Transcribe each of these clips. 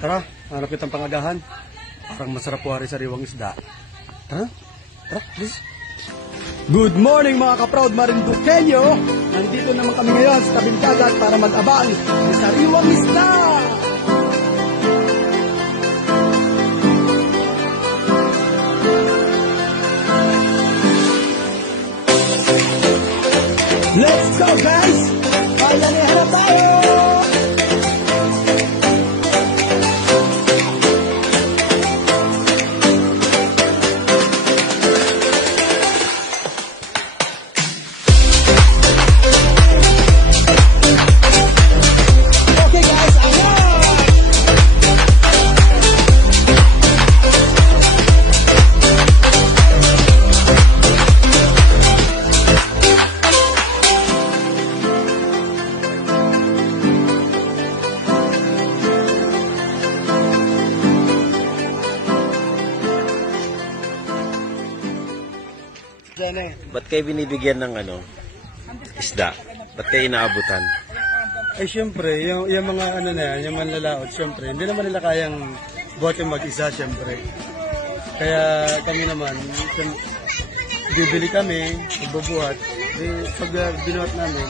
Tara, hanap kitang pangagahan. Parang masarap wari sariwang isda. Tara, tara, please. Good morning mga ka-proud Marinduqueño! Nandito naman kami ngayon sa tabing dagat para mag-abang ng sariwang isda! Let's go guys! Kaya na tayo! Ba't kayo binibigyan ng isda? Ba't kayo inaabutan? Eh syempre, yung mga na yan, yung manlalaot, syempre, hindi naman nila kayang buhatin mag-isa, syempre. Kaya kami naman, bibili kami, magbubuhat, pag binuhat namin,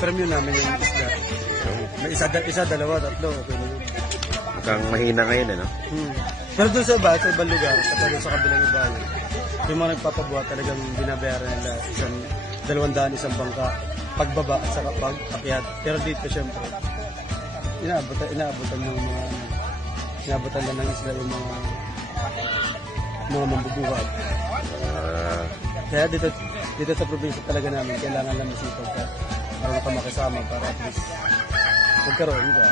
premyo namin yung isda. May isa, dalawa, tatlo, okay na yun. Mukhang mahina ngayon, Pero doon sa ibang lugar, katulad sa kabilang ibayan, yung mga nagpapabuhat talagang binabayaran nila isang bangka pagbaba at saka pag-akyat. Pero dito syempre inaabutan ng mga inaabutan lang ng isla yung mga mambubuhat. Kaya dito sa probinsya talaga namin kailangan lang masipag ka para ka makasama para at least magkaroon ka.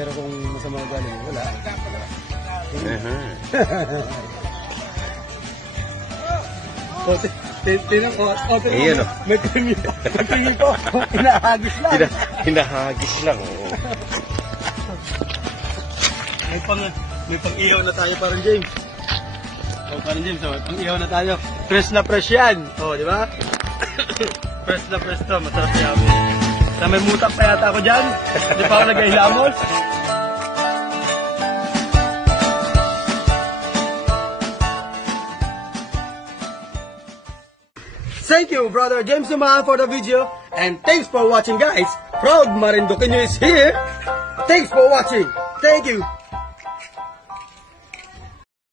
Pero kung masama galing wala. Tinan ko. Ayan, may tingin ko. Hinahagis lang. Hinahagis lang, oo. May pang-ihaw na tayo parang James. Parang James, pang-ihaw na tayo. Fresh na fresh yan. Di ba? Fresh na fresh to. Masarap yan. May mutak pa yata ako dyan. Hindi pa ako nag-ahilamos. Thank you, Brother James Duman, for the video. And thanks for watching, guys. Proud Marinduqueño is here. Thanks for watching. Thank you.